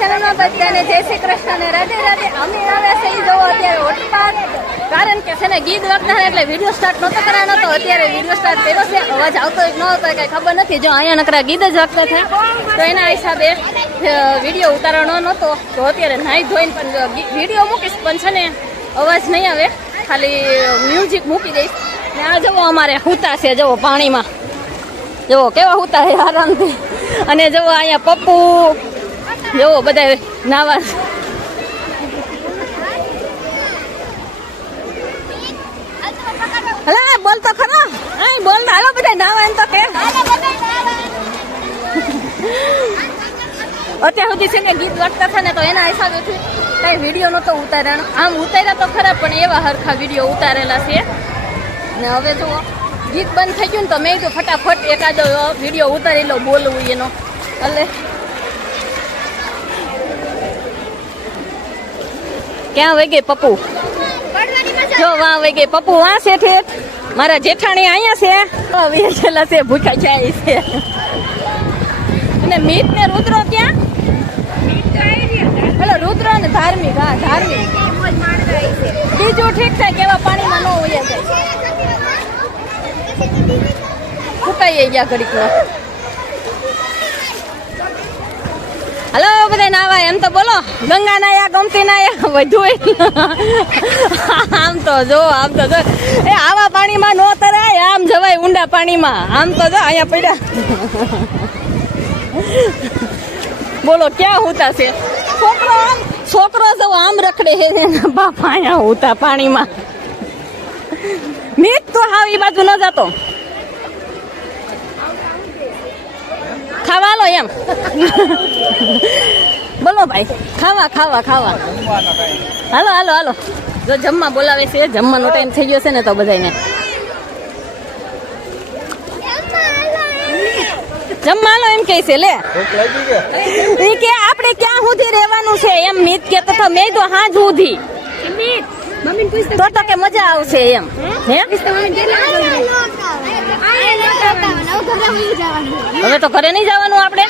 ચેનલમાં બધાને જય શ્રી કૃષ્ણ ને રાધે રાધે. અમે આવે છે ઈ જોવો અત્યારે વોટર પાર્ક, કારણ કે છે ને ગીત વાગતા એટલે વિડીયો સ્ટાર્ટ નહોતો કરવાનો, તો અત્યારે વિડીયો સ્ટાર્ટ કર્યો છે. અવાજ આવતો ન આવતો કઈ ખબર નથી. જો અહીંયા નકરા ગીત જ વાગતા થાય, તો એના હિસાબે વિડીયો ઉતારવાનો નહોતો. તો અત્યારે નાહી ધોઈને પણ વિડીયો મૂકીશ, પણ છે ને અવાજ નહીં આવે, ખાલી મ્યુઝિક મૂકી દઈશ. ને આ જુઓ અમારે હુતા છે, જુઓ પાણીમાં, જુઓ કેવા હુતા છે આરામથી. અને જુઓ અહીંયા પપ્પુ, જુઓ બધા નાવા. હલા બોલ તો ખરો, હા બોલ તો હાલો બધા નાવા. એમ તો કે અત્યાર સુધી છે ને ગીત વાગતા હતા ને, તો એના હિસાબેથી કઈ વિડીયો નહોતો ઉતાર્યો. આમ ઉતાર્યા તો ખરા, પણ એવા હરખા વિડીયો ઉતારેલા છે. ને હવે જુઓ ગીત બંધ થઈ ગયું ને, તો મેં તો ફટાફટ એકાદો વિડીયો ઉતારી લો બોલવું એનો. એટલે ક્યાં વહી ગઈ પપ્પુ? જો વાં વહી ગઈ પપ્પુ, વાં છે ઠેઠ. મારા જેઠાણી અહીંયા છે, વેચેલા છે, ભૂખ્યા જાય છે. અને મીત ને રુદ્રો ક્યાં? પેલો રુદ્ર ને ધાર્મિક, હા ધાર્મિક. બીજું ઠીક છે, કેવા પાણીમાં ન હોય જાય, ફૂકાઈ ગયા ઘડીકમાં. હલો બધા નાવા. એમ તો બોલો, ગંગા નાયા, ગમતી નાયા, બધું. આમ તો જો, આમ તો જો, એ આવા પાણીમાં નો તરાય, આમ જવાય ઊંડા પાણીમાં. આમ તો જો અહીંયા પડ્યા. બોલો ક્યાં હોતા છે છોકરો? આમ છોકરો જો આમ રખડે છે, બાપા અહીંયા હોતા પાણીમાં. મીત તો હાવ એ બાજુ ન જતો. ખાવા લો એમ. બોલો ભાઈ, ખાવા ખાવા ખાવા. હાલો હાલો હાલો. જો જમવા બોલાવે છે, જમવાનો ટાઈમ થઈ ગયો છે ને, તો બધાને જમવા લો એમ કે છે. લે એ કે આપણે ક્યાં સુધી રહેવાનું છે એમ મીત કેતો તો. મેં તો હા સુધી તો કે મજા આવશે એમ. હે હવે તો ઘરે નહીં જવાનું આપણે.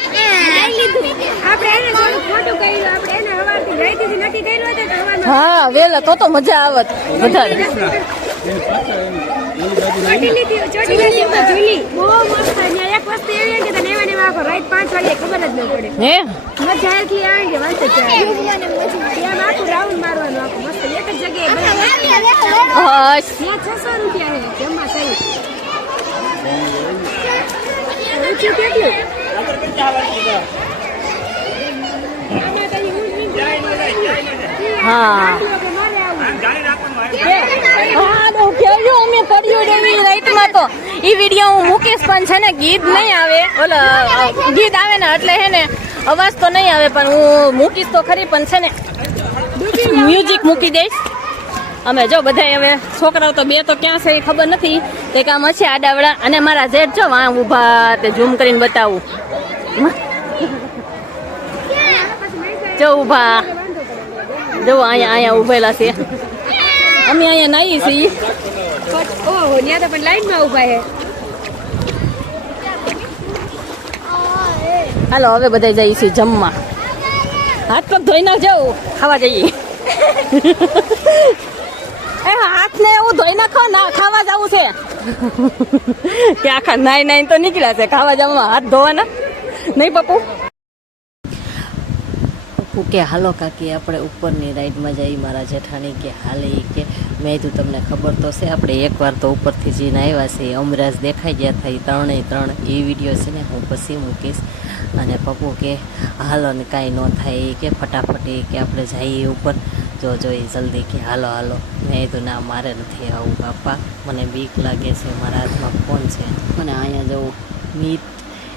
હા વેલા તો મજા આવત વધારે. હા અમે પડ્યું રાઈટમાં. તો ઈ વિડીયો હું મૂકીશ, પણ છે ને ગીત નહીં આવે. ઓલા ગીત આવે ને એટલે હે ને અવાજ તો નહીં આવે, પણ હું મૂકીશ તો ખરી. પણ છે ને મ્યુઝિક મૂકી દઈશ. અમે જો બધા હવે છોકરાઓ તો બે તો ક્યાં છે એ ખબર નથી, તે કામ હશે આડાવડા. અને મારા જેઠ જો વાં ઊભા, તે ઝૂમ કરીને બતાવું. જો ઊભા, જો અહીંયા ઉભેલા છે. અમે અહીંયા નાઈ છીએ. ઓહો, ત્યાં તો પણ લાઈનમાં ઉભા છે. હાલો હવે બધા જઈએ છીએ જમવા. હાથ પગ ધોઈ નાખ, જાવ ખાવા જઈએ. એ હાથ ને એવું ધોઈ નાખો, ના ખાવા જવું છે. કે આખા નાઈ તો નીકળ્યા છે, ખાવા જવા હાથ ધોવાના નહીં પપ્પુ? કે હાલો કાકી આપણે ઉપરની રાઈડમાં જઈ. મારા જેઠાણી કે હાલે કે મેં કીધું તમને ખબર તો છે, આપણે એકવાર તો ઉપરથી જઈને આવ્યા છે, અમરાજ દેખાઈ ગયા હતા. ત્રણેય એ વિડીયો છે ને હું પછી મૂકીશ. અને પપ્પુ કે હાલો ને કાંઈ ન થાય કે ફટાફટ કે આપણે જઈએ ઉપર. જો એ જલ્દી કે હાલો હાલો. મેં કીધું ના મારે નથી આવું બાપા, મને બીક લાગે છે. મારા હાથમાં ફોન છે. અને અહીંયા જવું મીત,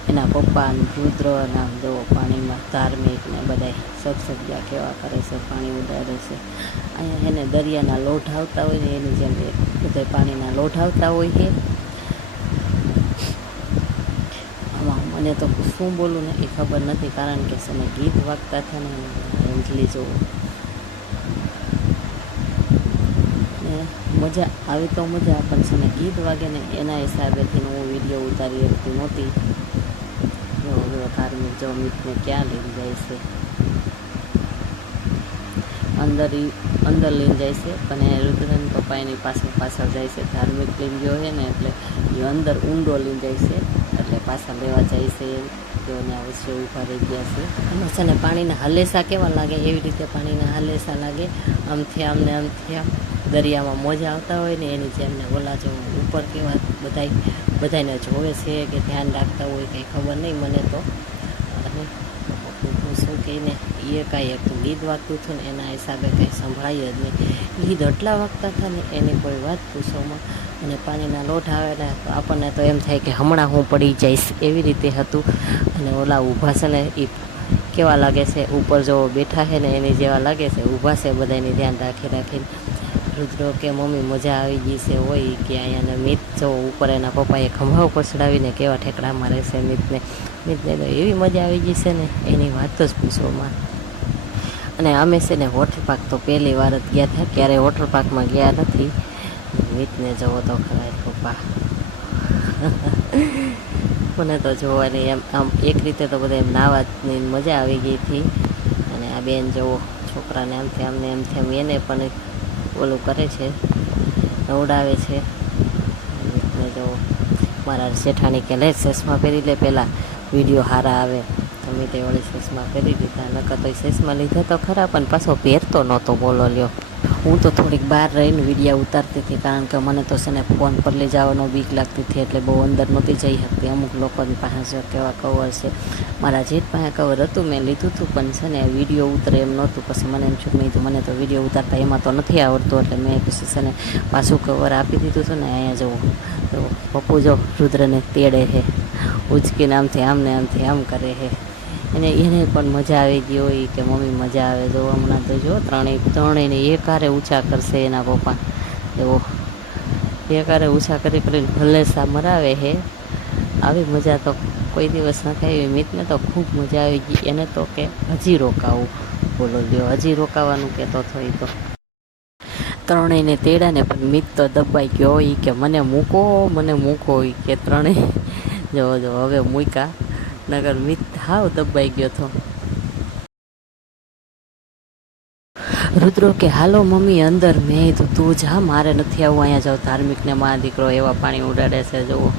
એના પપ્પા ને રુદ્ર નામ જવો પાણીમાં, ધાર્મિક ને બધા સગસગ્યા કેવા કરે છે, પાણી ઉડાડે છે. અહીંયા એને દરિયાના લોઢ આવતા હોય ને એની જેમ બધા પાણીના લોઢ આવતા હોય છે. આમાં મને તો શું બોલું ને એ ખબર નથી, કારણ કે છે ને ગીત વાગતા હતા ને અંજલી જોવું. મજા આવી તો મજા, પણ છે ને ગીત વાગે ને એના હિસાબેથી હું વિડીયો ઉતારી શકતી નહોતી. ધાર્મિક જો મીતને ક્યાં લઈને જાય છે. અંદર લઈને જાય છે, પણ એ રુદ્રન પપ્પા એની પાછળ જાય છે. ધાર્મિક લઈને ગયો છે ને એટલે એ અંદર ઊંડો લઈને જાય છે, એટલે પાછા લેવા જાય છે. તેઓને અવશ્ય ઊભા રહી ગયા છે. એમાં છે ને પાણીના હલેસા કેવા લાગે એવી રીતે પાણીના હલેસા લાગે. આમથી આમને આમથી આમ દરિયામાં મોજા આવતા હોય ને એની જેમ ને ઓલા જો ઉપર કેવા બધાને જોવે છે કે ધ્યાન રાખતા હોય કંઈ ખબર નહીં મને તો. અને શું કહીને એ કાંઈ એક ગીત વાગતું હતું ને એના હિસાબે કંઈ સંભળાય જ નહીં. ગીત એટલા વાગતા હતા ને એની કોઈ વાત પૂછોમાં. અને પાણીના લોઢ આવે ને તો આપણને તો એમ થાય કે હમણાં હું પડી જઈશ એવી રીતે હતું. અને ઓલા ઊભા છે ને એ કેવા લાગે છે, ઉપર જો બેઠા છે ને એની જેવા લાગે છે, ઊભા છે બધાની ધ્યાન રાખીને. રુદ્રો કે મમ્મી મજા આવી ગઈ છે હોય કે અહીંયાને મિત જો ઉપર એના પપ્પાએ ખંભાઓ પછડાવીને કેવા ઠેકડા મારે છે મિતને તો એવી મજા આવી ગઈ છે ને એની વાત જ પૂછવામાં. અને અમે છે ને વોટર પાર્ક તો પહેલી વાર જ ગયા હતા, ક્યારેય વોટર પાર્કમાં ગયા નથી. મિતને જવો તો ખરા પપ્પા મને તો જોવાની એમ આમ એક રીતે તો બધા એમ નાવાની મજા આવી ગઈ હતી. અને આ બેન જવો છોકરાને આમથી આમ એને પણ ઓલું કરે છે, નવડાવે છે. ને જો મારા શેઠાણી કે લે ચશ્મા પહેરી લે, પહેલાં વિડીયો સારા આવે. તમે તે વળી ચશ્મા પહેરી લીધા, નકર તો ચશ્મા લીધા તો ખરા પણ પાછો પહેરતો નહોતો બોલો લ્યો. હું તો થોડીક બહાર રહીને વિડીયો ઉતારતી હતી, કારણ કે મને તો છે ને ફોન પર લઈ જવાનો બીક લાગતી હતી, એટલે બહુ અંદર નહોતી જઈ શકતી. અમુક લોકોની પાસે કેવા કવર છે, મારા જેઠ પાસે કવર હતું, મેં લીધું હતું, પણ છે ને વિડીયો ઉતરે એમ નહોતું. પછી મને એમ છું નહીં, મને તો વિડીયો ઉતારતા એમાં તો નથી આવડતું, એટલે મેં પછી છે ને પાછું કવર આપી દીધું હતું ને. અહીંયા જવું તો પપ્પુ જો રુદ્રને તેડે છે, ઉચકીને આમથી આમ કરે છે. એને પણ મજા આવી ગઈ હોય કે મમ્મી મજા આવે. જો હમણાં તો જો ત્રણેયને એકારે ઊંચા કરશે એના પપ્પા. એવો એકારે ઊંચા કરીને હલેસા મરાવે છે. આવી મજા તો કોઈ દિવસ નથી આવી. મિતને તો ખૂબ મજા આવી ગઈ. એને તો કે હજી રોકાવું, બોલો લ્યો, હજી રોકાવાનું કહેતો થઈ તો. ત્રણેયને તેડા ને પણ મિત તો દબાઈ ગયો હોય કે મને મૂકો હોય કે ત્રણેય જો હવે મૂક્યા, નગર મિત હાવ દબાઈ ગયો હતો. રુદ્રો કે હાલો મમ્મી અંદર. મેં તો તું જા, મારે નથી આવું, અહીંયા જાઓ. ધાર્મિકને મા દીકરો એવા પાણી ઉડાડે છે જુઓ.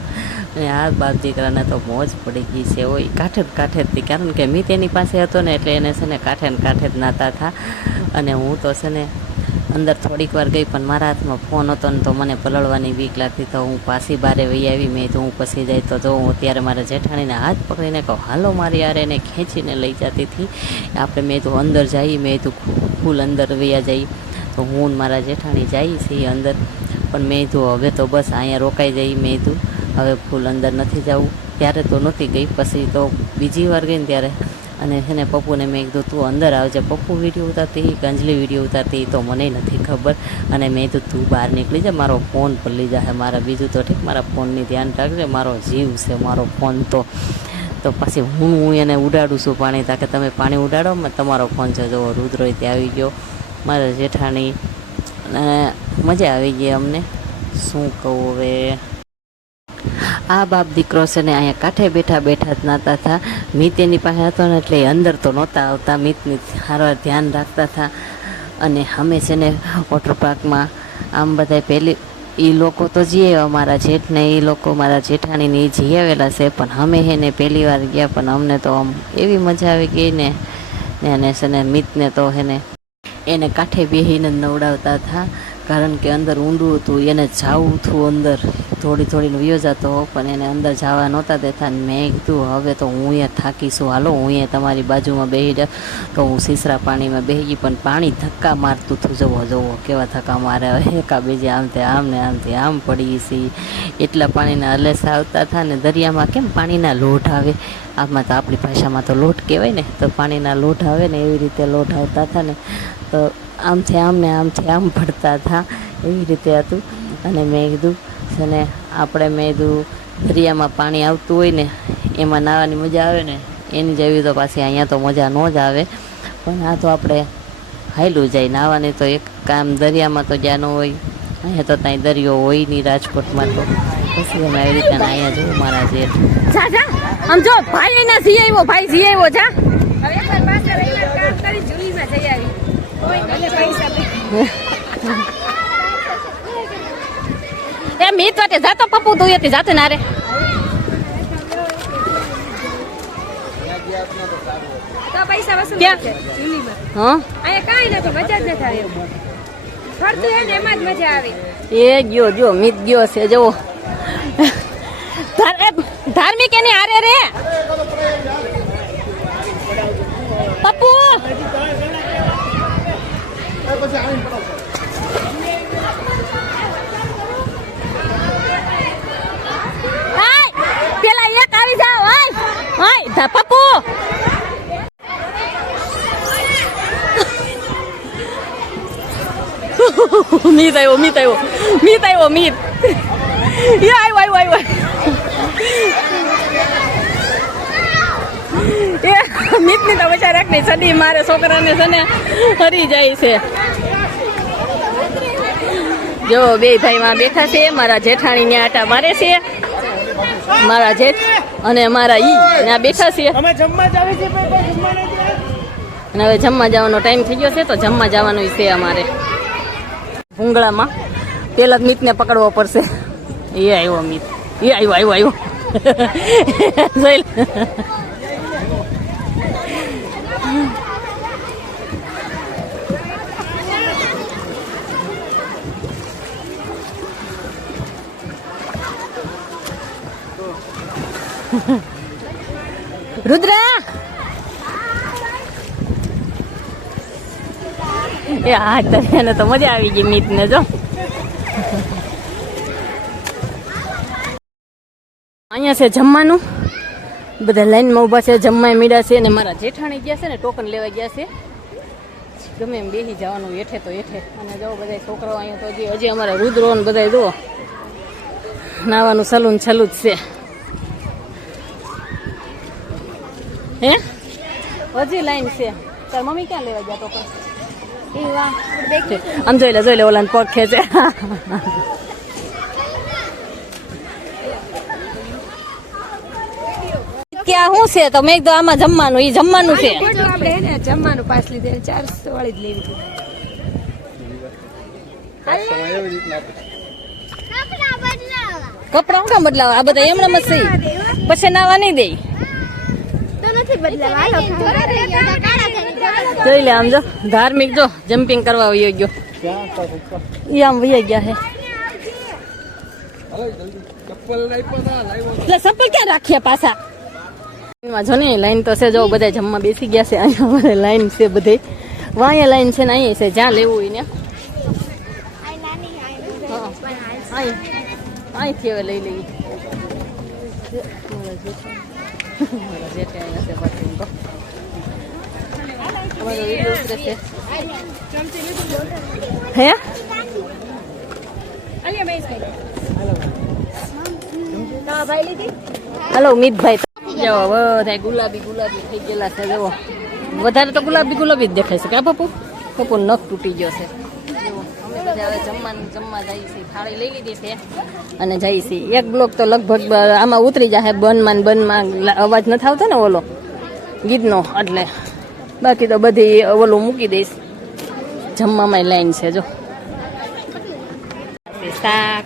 અને આ બાપ દીકરાને તો મોજ પડી ગઈ છે હોય કાંઠે કારણ કે મિત એની પાસે હતો ને એટલે એને છે ને કાંઠે જ નાતા હતા. અને હું તો છે ને અંદર થોડીક વાર ગઈ, પણ મારા હાથમાં ફોન હતો ને તો મને પલળવાની બીક લાગતી, તો હું પાછી બારે વહી આવી. મેં તો હું પછી જાય તો જો હું ત્યારે મારા જેઠાણીને હાથ પકડીને કહું હાલો મારી યાર, એને ખેંચીને લઈ જતી હતી આપણે. મેં તો અંદર જઈ, મેં તો ફૂલ અંદર વયા જઈ. તો હું મારા જેઠાણી જઈ છીએ અંદર, પણ મેં તો હવે તો બસ અહીંયા રોકાઈ જઈ. મેં તો હવે ફૂલ અંદર નથી જવું. ત્યારે તો નહોતી ગઈ, પછી તો બીજી વાર ગઈ ને ત્યારે. અને એને પપ્પુને મેં કીધું તું અંદર આવજે. પપ્પુ વિડીયો ઉતારતી કે અંજલિ વિડીયો ઉતારતી તો મને નથી ખબર. અને મેં કીધું તું બહાર નીકળી જા, મારો ફોન પર લઈ જાય મારા. બીજું તો ઠીક, મારા ફોનની ધ્યાન રાખજે, મારો જીવ છે મારો ફોન તો પછી હું એને ઉડાડું છું પાણી. તાકે તમે પાણી ઉડાડો, તમારો ફોન છે. જો રુદ્રોય ત્યાં આવી ગયો, મારા જેઠાણી. અને મજા આવી ગઈ અમને, શું કહું હવે. આ બાપ દીકરો છે ને અહીંયા કાંઠે બેઠા જ નાતા હતા. મિત એની પાસે હતો ને એટલે અંદર તો નહોતા આવતા, મિતની સારવાર ધ્યાન રાખતા હતા. અને અમે છે ને વોટર પાર્કમાં આમ બધા પહેલી એ લોકો તો જઈ આવ્યા, મારા જેઠને એ લોકો મારા જેઠાણીને એ જઈ આવેલા છે, પણ અમે એને પહેલી વાર ગયા. પણ અમને તો આમ એવી મજા આવી ગઈ ને. અને છે ને મિતને તો એને કાંઠે બેસીને નવડાવતા હતા, કારણ કે અંદર ઊંડું હતું, એને જાવું હતું અંદર. થોડીને વયો જતો, પણ એને અંદર જવા નહોતા દેતા. મેં કીધું હવે તો હું અહીંયા થાકીશું, હાલો હું અહીંયા તમારી બાજુમાં બેસી જાઉં. તો હું સીસરા પાણીમાં બેસી ગઈ, પણ પાણી ધક્કા મારતું હતું. જુઓ કેવા ધક્કા મારે. એકા બીજે આમથી આમ પડી ગઈ. એટલા પાણીના હલેસા આવતા હતા ને. દરિયામાં કેમ પાણીના લોઢ આવે, આમાં તો આપણી ભાષામાં તો લોટ કહેવાય ને, તો પાણીના લોઢ આવે ને એવી રીતે લોઢ આવતા હતા ને. તો આમથી આમ પડતા હતા, એવી રીતે હતું. અને મેં કીધું છે ને આપણે મેં કીધું દરિયામાં પાણી આવતું હોય ને એમાં નાહવાની મજા આવે ને, એની જેવી તો પાછી અહીંયા તો મજા ન જ આવે. પણ આ તો આપણે હાયલું જાય નાહવાની. તો એક કામ દરિયામાં તો જ્યાં ન હોય, અહીંયા તો ત્યાં દરિયો હોય નહીં રાજકોટમાં. તો પછી અમે આવી રીતે અહીંયા જવું મારા જેઠ. આમ જો ભાઈ એના ભાઈ જી આવ્યો જા. હવે એકવાર પાછળ કામ કરી જૂલીમાં જઈ આવી. એ મીત વાટે જાતો પપ્પુ તું એથી જાતો ના રે તો પૈસા વસૂલ ક્યાં? છે જૂનીમાં. હા અહીંયા કાંઈ નતું, મજા જ નથી આવી. ફરતું હોય ને એમાં જ મજા આવી. એ ગયો જો મીત ગયો છે જવો ધાર્મિક એની હારે રે પપ્પુ હાય, પેલા એક આવી જાવ હાય હાય પપ્પુ મીત આવ્યો મીત આવ્યો મીત આવ્યો મીત એ આવ્યો આવ્યો આવ્યો એ મીતની તો બચારા નહીં સડી મારે છોકરાને છે ને હરી જાય છે જો બે ભાઈમાં બેઠા છે મારા જેઠાણીને આટા મારે છે મારા જેઠ અને મારા ઈ ત્યાં બેઠા છે અમે જમવા જ આવી છીએ પણ કોઈ જમવા નથી આવ્યા. અને હવે જમવા જવાનો ટાઈમ થઈ ગયો છે તો જમવા જવાનું છે અમારે ભૂંગળામાં પેલા જ મીતને પકડવો પડશે એ આવ્યો મીત એ આવ્યો આવ્યો આવ્યો જોઈ લે. રુદ્રા એ હા તને તો મજા આવી ગઈ મીત ને જો અહીંયા છે જમવાનું બધા લાઈનમાં ઊભા છે જમવા મીડા છે અને મારા જેઠાણી ગયા છે ને ટોકન લેવા ગયા છે ગમે એમ બેસી જવાનું એઠે તો એઠે અને જો બધા છોકરાઓ અહીંયા તો હજી અમારા રુદ્રો ને બધા જો નાવાનું સલૂન ચાલુ જ છે હે હજી લાઈન છે તાર મમ્મી ક્યાં લેવા ગયા ટોકન આમ જોઈ લે ઓલા પગ ખેંચે ક્યાં શું છે તો મેં કીધું આમાં જમવાનું ઈ જમવાનું છે ખોટું આપણે હે ને જમવાનું પાસ લીધે 400 વાળી જ લેવી હતી. કપડા શું કામ બદલાવા આ બધા એમણે મત સહી પછી નાવા નહીં દે જોઈ લે આમ જો ધાર્મિક જો જમ્પિંગ કરવા વયો ગયો ઈ આમ વયા ગયા હે એટલે ચપ્પલ ક્યાં રાખ્યા પાછા એમાં જો ને લાઈન તો છે જો બધા જમવા બેસી ગયા છે અહીંયા અમારે લાઈન છે બધે વાંયા લાઈન છે ને અહીંયા છે જ્યાં લેવું હોય ને અહીંથી હવે લઈ લઈએ મારા જેઠે અહીંયા છે પાછળ તો અમારો વિડીયો ઉતરે છે હે હલો મિતભાઈ જો બધા ગુલાબી ગુલાબી થઈ ગયેલા છે જુઓ વધારે તો ગુલાબી ગુલાબી જ દેખાય છે કા પપ્પુ પપ્પુ નખ તૂટી ગયો છે જુઓ અમે બધા હવે જમવા જઈએ છીએ થાળી લઈ લીધી છે અને જઈએ છીએ એક બ્લોક તો લગભગ આમાં ઉતરી જાય બંધમાં અવાજ નથી આવતો ને ઓલો ગીતનો એટલે બાકી તો બધી ઓલું મૂકી દઈશ જમવામાં લાઈન છે જો શાક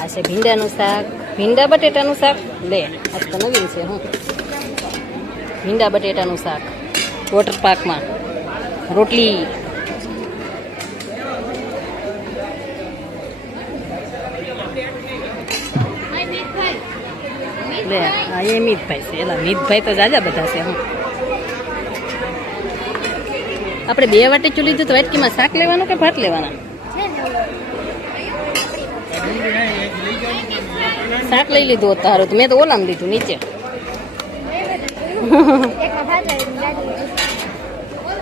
આ છે ભીંડાનું શાક ભીંડા બટેટાનું શાક લે આજ તો નવીન છે હું ભીંડા બટેટાનું શાક વોટર પાર્કમાં રોટલી લે હા એ મીતભાઈ છે એલા મીતભાઈ તો જાજા બધા છે હું આપણે બે વાટે ચૂલી લીધું તો વાટકીમાં શાક લેવાનું કે ભાત લેવાના શાક લઈ લીધું હોત તારું મેં તો ઓલામ લીધું નીચે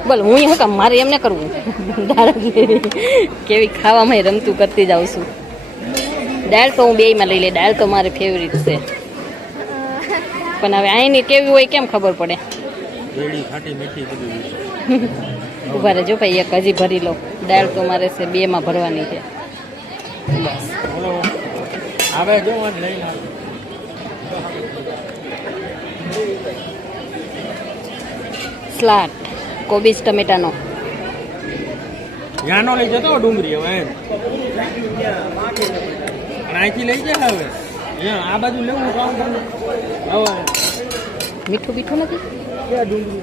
બોલ હું શું કામ મારે એમને કરવું દાળ કેવી ખાવામાં રમતું કરતી જાઉં છું દાળ તો હું બેયમાં લઈ લે દાળ તો મારે ફેવરિટ છે પણ હવે અહીંની કેવી હોય કેમ ખબર પડે ઉભા રહેજો ભાઈ એક હજી ભરી લો દાળ તો મારે છે બેમાં ભરવાની છે બસ આવે જો લઈને સ્લાટ કોબીજ ટમેટાનો ત્યાં નો લઈ જતો ડુંગળી હવે એમ અને અહીંથી લઈ જાય હવે અહીંયા આ બાજુ લેવું કાઉન્ટર હવે મીઠું બીઠું નથી ક્યાં ડુંગળી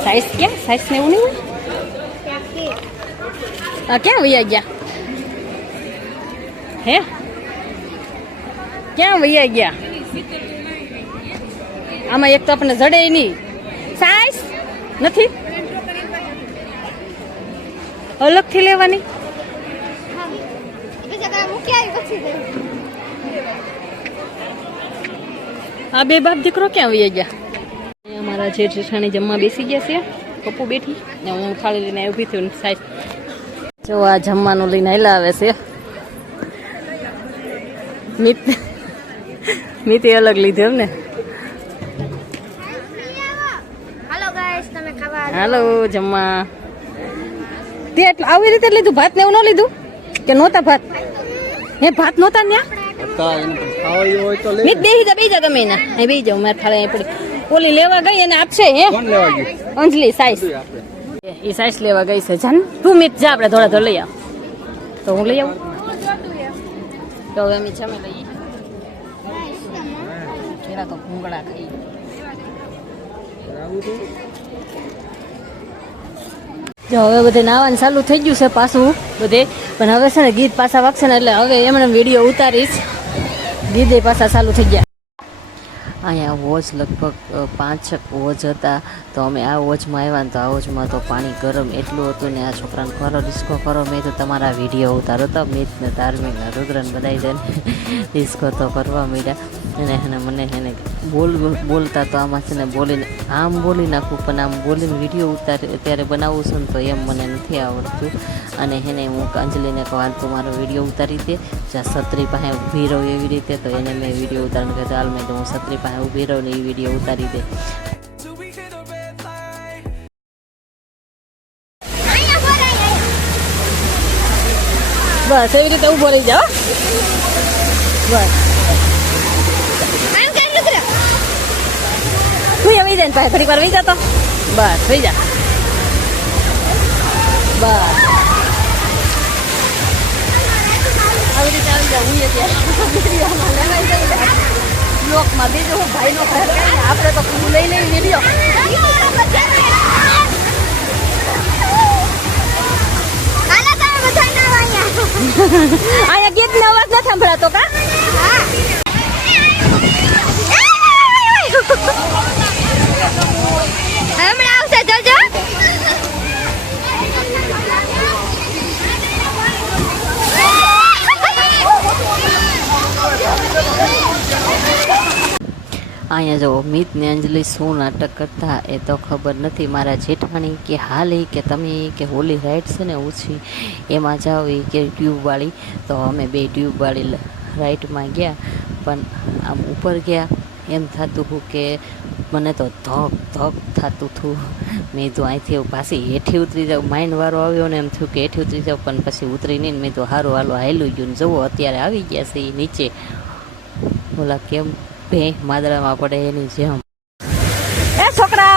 સાઈઝ ક્યાં સાઈઝ ને એવું નહીં આ ક્યાં વૈયા ગયા હે ક્યાં વૈયા ગયા આમાં એક તો આપણને જડે નહીં સાઈઝ નથી અલગથી લેવાની આ બે બાપ દીકરો ક્યાં વૈયા ગયા અહીંયા મારા જેઠ જેઠાણી જમવા બેસી ગયા છે પપ્પુ બેઠી ને હું થાળી લઈને ઊભી થયું સાઈઝ જો આ જમવાનું લઈને હેલા આવે છે મીતે અલગ લીધું એમ ને હાલો ગાઈસ તમે ખાવા હાલો જમવા તે આવી રીતે લીધું ભાત ને એવું ન લીધું કે નહોતા ભાત હે ભાત નહોતા ને મીત બેહી જા ગમે ના અહીં બેહી જાઉં મારે થાળે અહીં પડી ઓલી લેવા ગઈ અને આપશે હે અંજલી સાઈઝ એ સાઈઝ લેવા ગઈ છે જાન તું મીત જા આપણે થોડા થોડા લઈ આવ તો હું લઈ આવું તો હવે અમે જમી લઈએ કેરા તો ભૂંગળા ખાઈ જો હવે બધે નાવાનું ચાલુ થઈ ગયું છે પાછું બધે પણ હવે છે ને ગીત પાછા વાગશે ને એટલે હવે એમણે વિડીયો ઉતારીશ ગીત પાછા ચાલુ થઈ ગયા અહીંયા વોચ લગભગ 5-6 વોચ હતા તો અમે આ વોચમાં આવ્યા ને તો આ વોચમાં તો પાણી ગરમ એટલું હતું ને આ છોકરાને કરો ડિસ્કો કરો મેં તો તમારા વિડીયો ઉતારો તો મિત ને ધાર્મિક ને રુદ્રને બધાય જઈને ડિસ્કો તો કરવા માંડ્યા અને એને મને એને બોલતા તો આમાં છે ને બોલીને આમ બોલી નાખું પણ આમ બોલીને વિડીયો ત્યારે બનાવું છું ને તો એમ મને નથી આવડતું અને એને હું અંજલીને કહું તું મારો વિડીયો ઉતારી દે જ્યાં છત્રી પાસે ઊભી રહું એવી રીતે તો એને મેં વિડીયો ઉતારીને કીધું હાલ મેં તો હું છત્રી પાસે ઊભી રહું ને એ વિડીયો ઉતારી દે બસ એવી રીતે ઊભો રહી જાઓ બસ તું આવી જાય ને પાસે ઘડી વાર વહી જતો બસ વહી જા બસ આવી રીતે આવી જાવ હું ત્યાં બ્લોકમાં બીજું હું ભાઈનો ઘર આપણે તો પૂરું લઈ લઈ વિડીયો અહીંયા ગીત નો અવાજ ન સંભળાતો કા હમણાં આવશે જોજો અહીંયા જો મિત ને અંજલિ શું નાટક કરતા એ તો ખબર નથી મારા જેઠાણી કે હાલ કે તમે કે હોલી રાઈડ છે ને ઓછી એમાં જાઓ એ કે ટ્યુબવાળી તો અમે બે ટ્યુબવાળી રાઈડમાં ગયા પણ આમ ઉપર ગયા એમ થતું હતું કે મને તો ધક ધક થતું હતું મેં તો અહીંથી પાછી હેઠી ઉતરી જાઉં માઇન્ડવાળો આવ્યો ને એમ થયું કે હેઠી ઉતરી જાઉં પણ પછી ઉતરી નહીં મેં તો હારું હાલો હાલું ગયું ને જુઓ અત્યારે આવી ગયા છે એ નીચે ઓલા કેમ ભે માદરામાં પડે એની જેમ એ છોકરા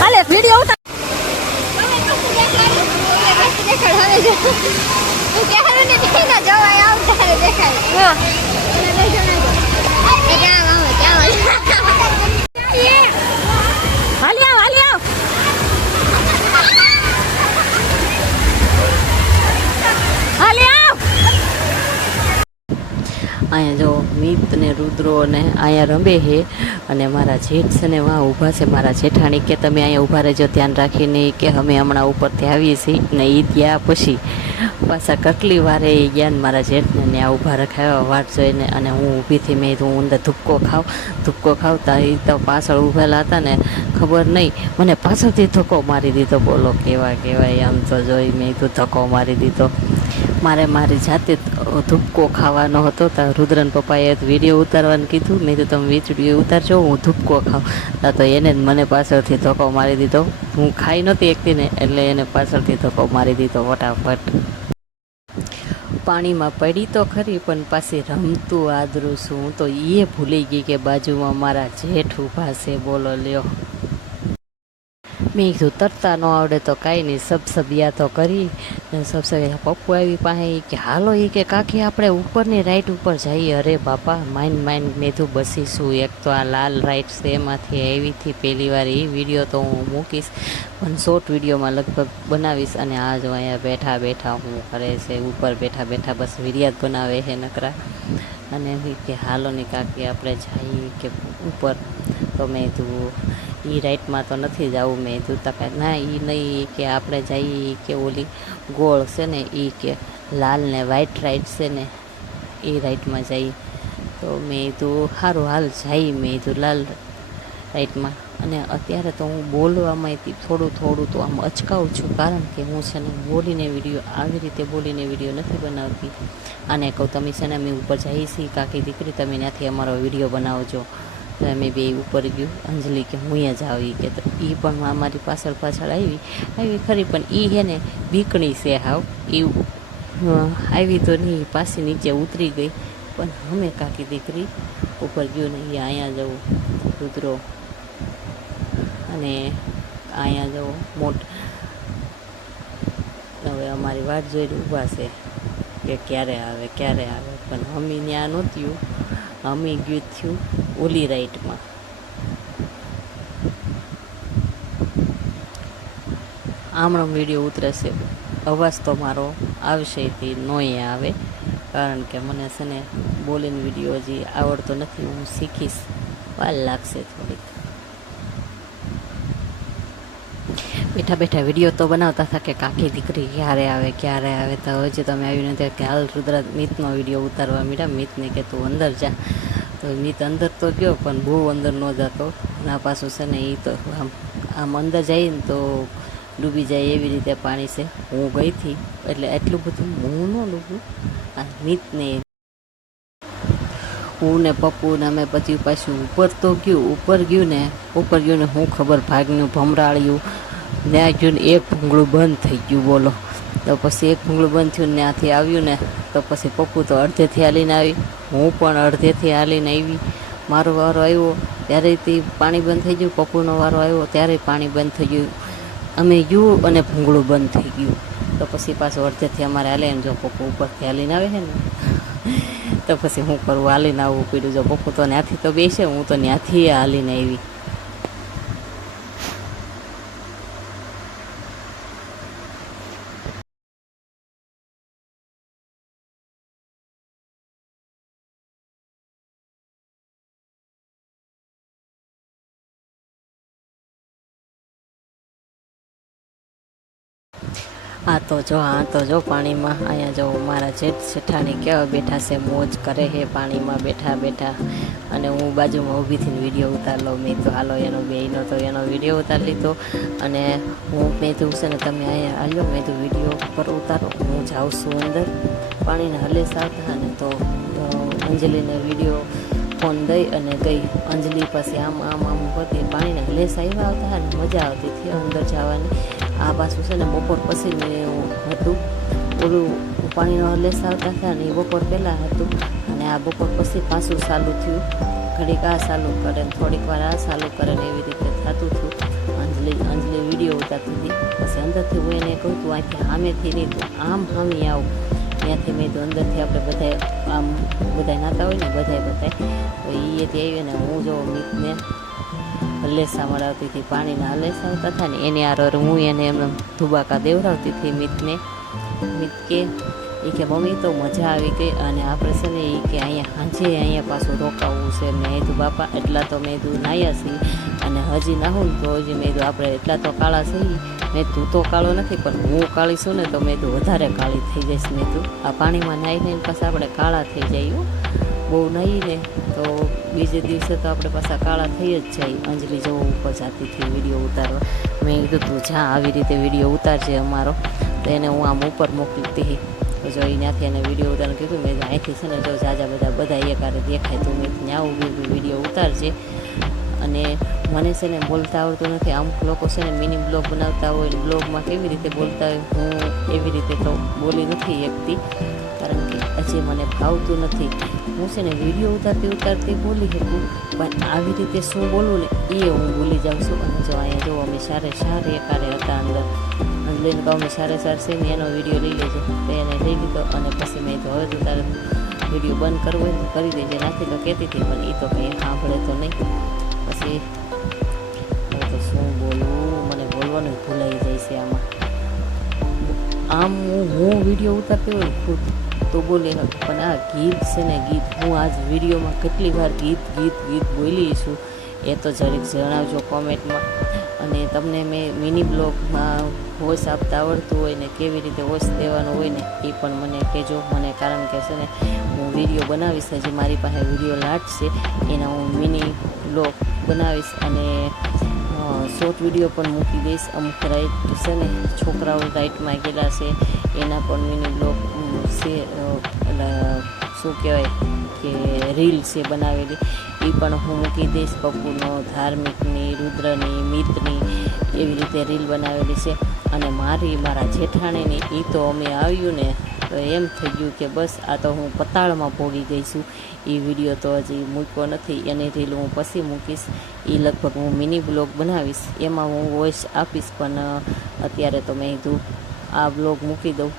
હાલે વિડીયો ઉતાર અહીંયા જો મિત ને રુદ્રો ને અહીંયા રમે છે અને મારા જેઠ છે ને વાં ઊભા છે મારા જેઠાણી કે તમે અહીંયા ઊભા રહેજો ધ્યાન રાખીને કે અમે હમણાં ઉપરથી આવીએ છીએ ને એ ત્યાં પછી પાછા કેટલી વારે એ ગયા ને મારા જેઠને ત્યાં ઊભા રખાવ્યા વાટ જોઈને અને હું ઊભીથી મેં હું અંદર ધુક્કો ખાવતા એ તો પાછળ ઊભેલા હતા ને ખબર નહીં મને પાછળથી ધક્કો મારી દીધો બોલો કેવાય આમ તો જોઈ મેં તો ધક્કો મારી દીધો મારી જાતે ધુક્કો ખાવાનો હતો તો રુદ્રન પપ્પાએ વિડીયો ઉતારવાનું કીધું મેં તો તમે વિડીયો ઉતારજો હું ધુક્કો ખાઉં તો એને જ મને પાછળથી ધક્કો મારી દીધો હું ખાઈ નહોતી એકતી ને એટલે એને પાછળથી ધક્કો મારી દીધો ફટાફટ પાણીમાં પડી તો ખરી પણ પાછી રમતું આદરું છું હું તો એ ભૂલી ગઈ કે બાજુમાં મારા જેઠ ઊભા છે. બોલો લ્યો, મેં કીધું તરતા ન આવડે તો કાંઈ નહીં, સબસબિયા તો કરી. સબસબિયા પપ્પુ આવી પાસે કે હાલો એ કે કાકી આપણે ઉપરની રાઈડ ઉપર જઈએ. અરે બાપા માઇન્ડ મેં કીધું બસીશું. એક તો આ લાલ રાઈડ છે એમાંથી આવીથી પહેલી વાર એ વિડીયો તો હું મૂકીશ પણ શોર્ટ વિડીયોમાં લગભગ બનાવીશ. અને આ જો અહીંયા બેઠા બેઠા હું કરે છે ઉપર બેઠા બેઠા બસ વિડીયો જ બનાવે છે નકરા. અને કે હાલો ને કાકી આપણે જઈએ કે ઉપર. તો મેં કીધું એ રાઈટમાં તો નથી જવું. મેં કીધું તકા ના એ નહીં કે આપણે જઈએ કે ઓલી ગોળ છે ને એ કે લાલ ને વ્હાઈટ રાઈટ છે ને એ રાઈટમાં જઈએ. તો મેં કીધું સારું હાલ જઈએ. મેં કીધું લાલ રાઈટમાં. અને અત્યારે તો હું બોલવામાંથી થોડું તો આમ અચકાવું છું કારણ કે હું છે ને બોલીને વિડીયો આવી રીતે બોલીને વિડીયો નથી બનાવતી. અને કહું તમે છે ને અમે ઉપર જઈએ છીએ કાકી દીકરી તમે ત્યાંથી અમારો વિડીયો બનાવજો. તો અમે બે ઉપર ગયું. અંજલિ કે હું જ આવી કે તો એ પણ અમારી પાછળ આવી ખરી પણ એ છે ને બીકણી છે હાવ એવું આવી તો નહીં પાછી નીચે ઉતરી ગઈ. પણ અમે કાકી દીકરી ઉપર ગયું ને એ અહીંયા જવું રુદ્રો અને અહીંયા જવું મોટ. હવે અમારી વાટ જોઈને ઊભા છે કે ક્યારે આવે પણ અમે ત્યાં નહોતું. અમે ગયું થયું ઓલી રાઈટમાં. આમણો વિડીયો ઉતરશે અવાજ તો મારો આવશે તે નોય આવે કારણ કે મને છે ને બોલીને વિડીયો હજી આવડતો નથી. હું શીખીશ, વાર લાગશે થોડીક. બેઠા બેઠા વિડીયો તો બનાવતા હતા કે કાકી દીકરી ક્યારે આવે તો હજી તમે આવ્યું નથી કે હાલ રુદ્રા મિતનો વિડીયો ઉતારવા મીડા. મિતને કે તું અંદર જા. તો મિત અંદર તો ગયો પણ બહુ અંદર ન જતો. ના પાછું છે ને એ તો આમ અંદર જાય ને તો ડૂબી જાય એવી રીતે પાણી છે. હું ગઈ હતી એટલે એટલું બધું હું ન ડૂબું. આ મિતને હું ને પપ્પુ ને અમે પછી પાછું ઉપર ગયું ને હું ખબર ભાગનું ભમરાળ્યું ત્યાં ગયું ને એક ભૂંગળું બંધ થઈ ગયું. બોલો તો પછી એક ભૂંગળું બંધ થયું ને ત્યાંથી આવ્યું ને તો પછી પપ્પુ તો અડધેથી હાલીને આવી, હું પણ અડધેથી હાલીને આવી. મારો વારો આવ્યો ત્યારે તે પાણી બંધ થઈ ગયું, પપ્પુનો વારો આવ્યો ત્યારે પાણી બંધ થઈ ગયું. અમે ગયું અને ભૂંગળું બંધ થઈ ગયું. તો પછી પાછું અડધેથી અમારે હાલે ને જો પપ્પુ ઉપરથી હાલીને આવે છે ને તો પછી હું કરું હાલીને આવવું પડ્યું. જો પપ્પુ તો ત્યાંથી તો બેસે, હું તો ત્યાંથી હાલીને આવી. આ તો જો પાણીમાં અહીંયા જો મારા જેઠાણી કેવા બેઠા છે, મોજ કરે છે પાણીમાં બેઠા. અને હું બાજુમાં ઊભી થઈને વિડીયો ઉતાર લઉં. મેં તો હાલો એનો વિડીયો ઉતારી લીધો. અને મેં તો છે ને તમે અહીંયા હાલ્યો, મેં તો વિડીયો પર ઉતારો. હું જાઉં છું અંદર પાણીને હલેસ આવતા અને તો અંજલિને વિડીયો ફોન દઈ અને ગઈ. અંજલિ પાસે આમ બધી પાણીને હલેસ આવ્યા આવતા અને મજા આવતી હતી અંદર જવાની. આ પાછું છે ને બપોર પછી હતું ઓલું પાણીનો હલેસ આવતા હતા ને એ બપોર પહેલાં હતું. અને આ બપોર પછી પાછું ચાલુ થયું. ઘડીક આ ચાલુ કરે ને થોડીક વાર આ ચાલુ કરે ને એવી રીતે થતું હતું. અંજલિ વિડીયો ઉતારતી હતી. પછી અંદરથી હું એને કહું તું અહીંથી સામેથી નહીં તું આમ સામે આવું. ત્યાંથી મેં તો અંદરથી આપણે બધા નાતા હોય ને બધા તો એથી આવી ને હું જો મિતને હલેસા મળાવતી હતી, પાણીના હલેસા આવતા હતા ને એને આરો હું એને એમ ધુબાકા દેવડાવતી હતી મિત કે એ કે મમ્મી તો મજા આવી ગઈ. અને આપણે છે ને એ કે અહીંયા પાછું રોકાવું છે. મેં કીધું બાપા એટલા તો મેં કીધું નાહ્યા છીએ અને હજી નાહું ને તો હજી મેં કીધું આપણે એટલા તો કાળા છીએ. મેં તું તો કાળો નથી પણ હું કાળી છું ને તો મેં કીધું વધારે કાળી થઈ જઈશ. મેં કીધું આ પાણીમાં નાહીને પાછા આપણે કાળા થઈ જઈએ. બહુ નાહીને તો બીજે દિવસે તો આપણે પાછા કાળા થઈ જ જાય. અંજલિ જવો ઉપર જતી હતી વિડીયો ઉતારવા. મેં કીધું તું જા આવી રીતે વિડીયો ઉતારજે અમારો. તો એને હું આમ ઉપર મોકલી હતી. તો જો ત્યાંથી એને વિડીયો ઉતારવાનું કીધું. મેં અહીંથી છે ને જો જાજા બધા એકારે દેખાય તો મેં ત્યાં આવું વિડીયો ઉતારજે. અને મને છે ને બોલતા આવડતું નથી. અમુક લોકો છે ને મિની બ્લોગ બનાવતા હોય બ્લોગમાં કેવી રીતે બોલતા હોય હું એવી રીતે તો બોલી નથી શકતી કારણ આજે મને ભાવતું નથી. હું છે ને વિડીયો ઉતારતી બોલી શકું, પણ આવી રીતે શું બોલવું ને એ હું ભૂલી જાઉં છું. અને જો અહીંયા જો અમે સારે એકારે હતા અંદર લઈને કહું અમે સારે છે ને એનો વિડીયો લઈ લેજો. તો એને લઈ લીધો અને પછી મેં તો હવે તો તારે વિડીયો બંધ કરવો હોય તો કરી દેજે. નાથી તો કહેતી હતી પણ એ તો કંઈ સાંભળે તો નહીં. પછી હવે તો શું બોલવું, મને બોલવાનું ભૂલાઈ જાય છે આમાં. આમ હું વિડીયો ઉતારતી હોય ખુદ તો બોલી શકું, પણ આ ગીત છે ને ગીત હું આજ વિડીયોમાં કેટલી વાર ગીત બોલી છું એ તો જરીક જણાવજો કોમેન્ટમાં. અને તમને મેં મિની બ્લોગમાં વોઇસ આપતા આવડતું હોય ને કેવી રીતે વોઇસ દેવાનું હોય ને એ પણ મને કહેજો. મને કારણ કે છે ને હું વિડીયો બનાવીશ, હજી મારી પાસે વિડીયો લાટ છે એના હું મિની બ્લોગ બનાવીશ અને શોર્ટ વિડીયો પણ મૂકી દઈશ. અમુક રાઈટ છે ને છોકરાઓ રાઈટમાં ગયેલા છે એના પણ મિની બ્લોગ છે, એટલે શું કહેવાય કે રીલ છે બનાવેલી એ પણ હું મૂકી દઈશ. પપ્પુનો ધાર્મિકની, રુદ્રની, મિતની એવી રીતે રીલ બનાવેલી છે. અને મારા જેઠાણીની એ તો અમે આવ્યું ને તો એમ થઈ ગયું કે બસ આ તો હું પતાળમાં પોગી ગઈ છું. એ વિડીયો તો હજી મૂક્યો નથી, એની રીલ હું પછી મૂકીશ. એ લગભગ હું મિની બ્લોગ બનાવીશ, એમાં હું વોઇસ આપીશ. પણ અત્યારે તો મેં કીધું આ બ્લોગ મૂકી દઉં,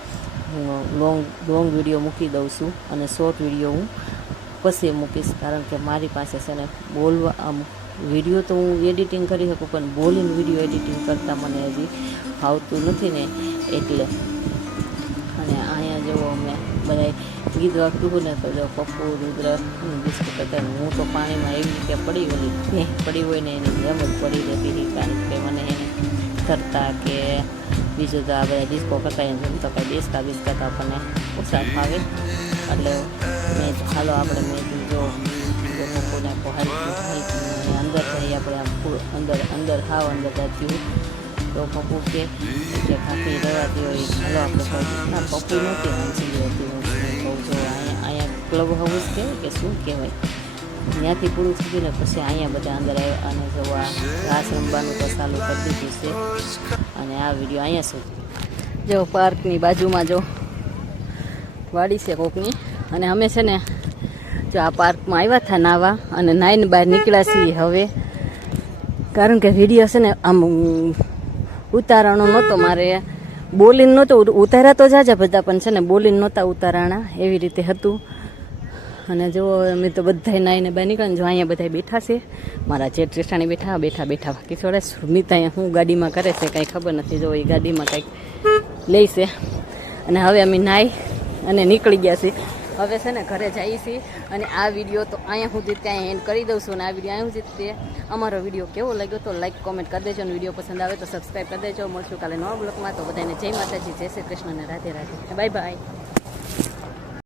લોંગ વિડીયો મૂકી દઉં છું અને શોર્ટ વિડીયો હું પછી મૂકીશ. કારણ કે મારી પાસે છે ને બોલવા આમ વિડીયો તો હું એડિટિંગ કરી શકું, પણ બોલીને વિડીયો એડિટિંગ કરતાં મને હજી આવતું નથી ને એટલે. અને અહીંયા જેવો અમે બધા ગીત વાગતું હોય ને તો જો પપ્પુ, રુદ્ર બિસ્કુટ હતા. હું તો પાણીમાં એવી રીતે પડી હોય ને એની જેમ જ પડી રહેતી હતી. કારણ કે મને એને તરતા કે બીજું તો આ બધા ડિસ્કો કરતા એને જમતા કંઈ બેસતા તો આપણને ઓછા ફાવે. એટલે મેં હાલો આપણે મેં જો પપ્પુને અંદર થઈ આપણે અંદર હાવ અંદર થયું તો પપ્પુ કે ખાતી રહેવાતી હોય હાલો આપણે ના પપ્પુ નહોતી વાંચી હતી. હું કહું છું અહીંયા ક્લબ હાઉસ કે શું કહેવાય ત્યાંથી પૂરું થયું ને પછી અહીંયા બધા અંદર આવ્યા અને જો આ ઘાસ રમવાનું તો ચાલુ કરી દીધું છે. અને આ વિડીયો અહીંયા શું જો પાર્કની બાજુમાં જો વાડી છે કોકની. અને અમે છે ને જો આ પાર્કમાં આવ્યા હતા નાવા અને નાઈને બહાર નીકળ્યા છીએ હવે. કારણ કે વિડીયો છે ને આમ ઉતારવાનો નહોતો, મારે બોલીને નહોતો ઉતાર્યા તો જાજા બધા, પણ છે ને બોલીને નહોતા ઉતારાણા એવી રીતે હતું. અને જો અમે તો બધા નાઈને બહાર નીકળ્યા. જો અહીંયા બધા બેઠા છે, મારા જેઠ જેઠાણી બેઠા બાકી છોડે. સ્મિતા અહીંયા શું ગાડીમાં કરે છે કાંઈ ખબર નથી. જો એ ગાડીમાં કંઈક લે છે. અને હવે અમે નાહી અને નીકળી ગયા છીએ. હવે છે ને ઘરે જઈએ છીએ. અને આ વિડીયો તો અહીંયા સુધી ત્યાં એન્ડ કરી દઉં છું. અને આ વિડીયો અહીંયા સુધી તે અમારો વિડીયો કેવો લાગ્યો તો લાઈક કોમેન્ટ કરી દેજો. અને વિડીયો પસંદ આવે તો સબસ્ક્રાઈબ કરી દેજો. મળશું કાલે નવા બ્લોગમાં. તો બધાને જય માતાજી, જય શ્રી કૃષ્ણ અને રાધે રાધે, બાય બાય.